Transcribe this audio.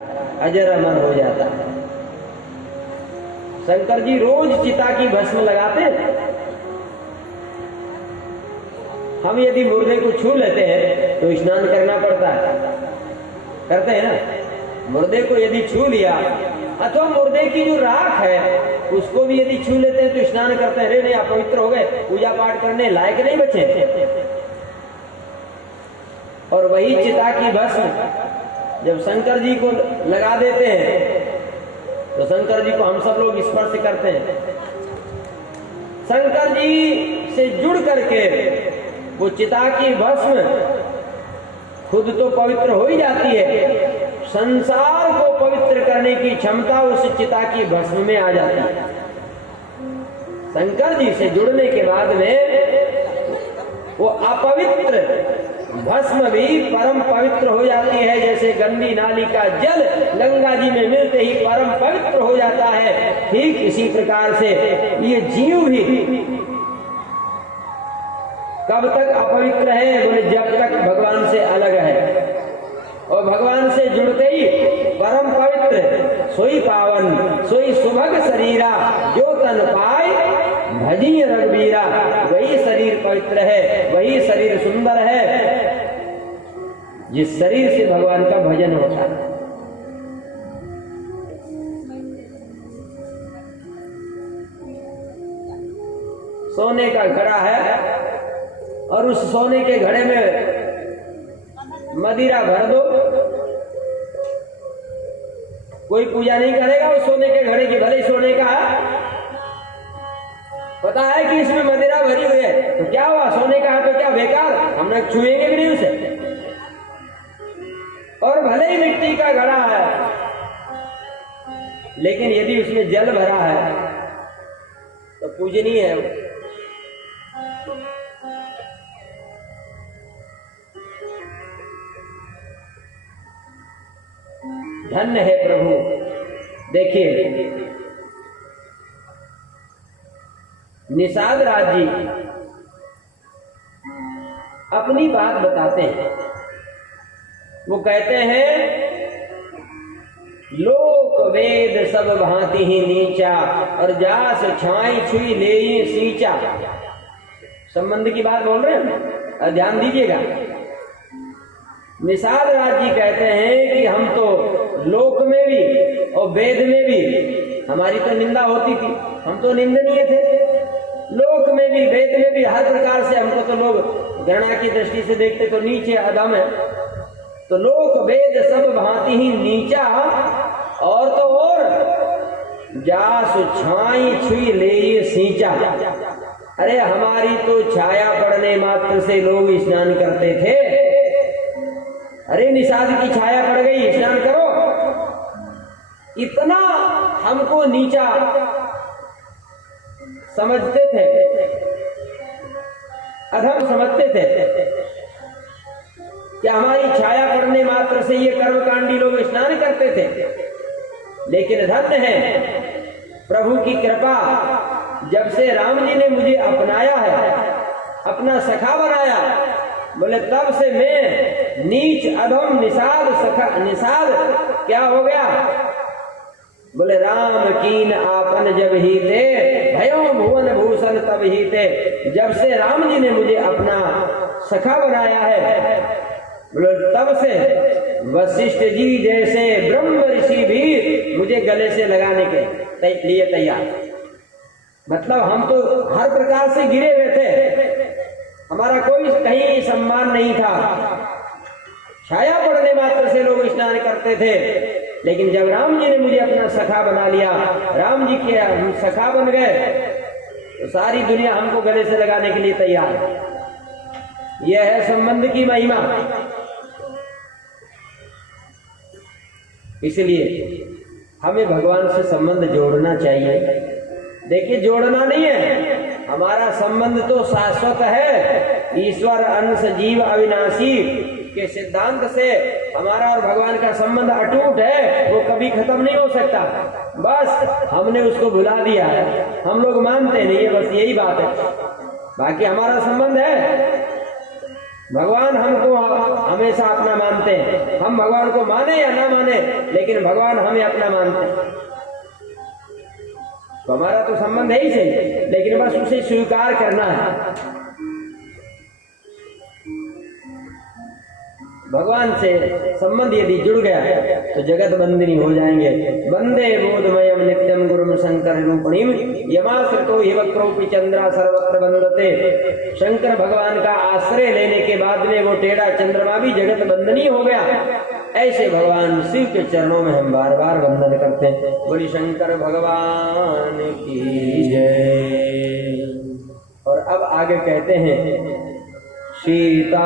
अजर अमर हो जाता है। शंकर जी रोज चिता की भस्म लगाते हैं। हम यदि मुर्दे को छू लेते हैं तो स्नान करना पड़ता है, करते हैं ना। मुर्दे को यदि छू लिया अथवा मुर्दे की जो राख है उसको भी यदि छू लेते हैं तो स्नान करते हैं, अरे नहीं अपवित्र हो गए, पूजा पाठ करने लायक नहीं बचे। और वही चिता की भस्म जब शंकर जी को लगा देते हैं तो शंकर जी को हम सब लोग स्पर्श करते हैं। शंकर जी से जुड़ करके वो चिता की भस्म खुद तो पवित्र हो ही जाती है, संसार को पवित्र करने की क्षमता उस चिता की भस्म में आ जाती है। शंकर जी से जुड़ने के बाद में वो अपवित्र भस्म भी परम पवित्र हो जाती है। जैसे गंदी नाली का जल गंगा जी में मिलते ही परम पवित्र हो जाता है, ठीक इसी प्रकार से ये जीव भी कब तक अपवित्र है? बोले जब तक भगवान से अलग है। और भगवान से जुड़ते ही परम पवित्र सोई पावन सोई सुभग शरीरा जो तन पाए भजी रघुबीरा। वही शरीर पवित्र है, वही शरीर सुंदर है जिस शरीर से भगवान का भजन होता है। सोने का घड़ा है और उस सोने के घड़े में मदिरा भर दो, कोई पूजा नहीं करेगा उस सोने के घड़े की, भले ही सोने का है, पता है कि इसमें मदिरा भरी हुई है, तो क्या हुआ? सोने का है तो क्या बेकार, हम लोग छुएंगे भी नहीं उसे। और भले ही मिट्टी का घड़ा है लेकिन यदि उसमें जल भरा है तो पूजनीय है। धन्य है प्रभु। देखिए निषाद राज जी अपनी बात बताते हैं। वो कहते हैं लोक वेद सब भांति ही नीचा और जास छाई छुई ले सींचा। संबंध की बात बोल रहे हैं, ध्यान दीजिएगा। निषाद राज जी कहते हैं कि हम तो लोक में भी और वेद में भी हमारी तो निंदा होती थी, हम तो निंदनीय थे। लोक में भी वेद में भी हर प्रकार से हमको तो लोग घृणा की दृष्टि से देखते, तो नीचे अधम है। तो लोक वेद सब भांति ही नीचा और तो और जासु छाई छुई ले सींचा। अरे हमारी तो छाया पड़ने मात्र से लोग स्नान करते थे। अरे निषाद की छाया पड़ गई, स्नान करो। इतना हमको नीचा समझते थे, अधम समझते थे कि हमारी छाया पड़ने मात्र से ये कर्मकांडी लोग स्नान करते थे। लेकिन धन्य है प्रभु की कृपा, जब से राम जी ने मुझे अपनाया है, अपना सखा बनाया, बोले तब से मैं नीच अधम निषाद क्या हो गया? बोले राम कीन आपन जब ही थे भयो भुवन भूषण तब ही थे। जब से राम जी ने मुझे अपना सखा बनाया है, बोले तब से वशिष्ठ जी जैसे ब्रह्म ऋषि भी मुझे गले से लगाने के लिए तैयार। मतलब हम तो हर प्रकार से गिरे हुए थे, हमारा कोई कहीं सम्मान नहीं था। छाया पड़ने मात्र से लोग स्नान करते थे। लेकिन जब राम जी ने मुझे अपना सखा बना लिया, राम जी के हम सखा बन गए, तो सारी दुनिया हमको गले से लगाने के लिए तैयार है। यह है संबंध की महिमा। इसलिए हमें भगवान से संबंध जोड़ना चाहिए। देखिए जोड़ना नहीं है, हमारा संबंध तो शाश्वत है। ईश्वर अंश जीव अविनाशी के सिद्धांत से हमारा और भगवान का संबंध अटूट है, वो कभी खत्म नहीं हो सकता। बस हमने उसको भुला दिया है, हम लोग मानते नहीं है, बस यही बात है। बाकी हमारा संबंध है। भगवान हमको हमेशा अपना मानते हैं। हम भगवान को माने या ना माने, लेकिन भगवान हमें अपना मानते हैं। तो हमारा तो संबंध है ही सही, लेकिन बस उसे स्वीकार करना है। भगवान से संबंध यदि जुड़ गया तो जगत बंदिनी हो जाएंगे। वंदे बोधमयम नित्यम गुरुम शंकर रूपणीम यमाश्रितो हि वक्रोपि चंद्रा सर्वत्र वंदते। शंकर भगवान का आश्रय लेने के बाद में वो टेढ़ा चंद्रमा भी जगत बंदनी हो गया। ऐसे भगवान शिव के चरणों में हम बार बार वंदन करते हैं। बोली शंकर भगवान की जय। और अब आगे कहते हैं सीता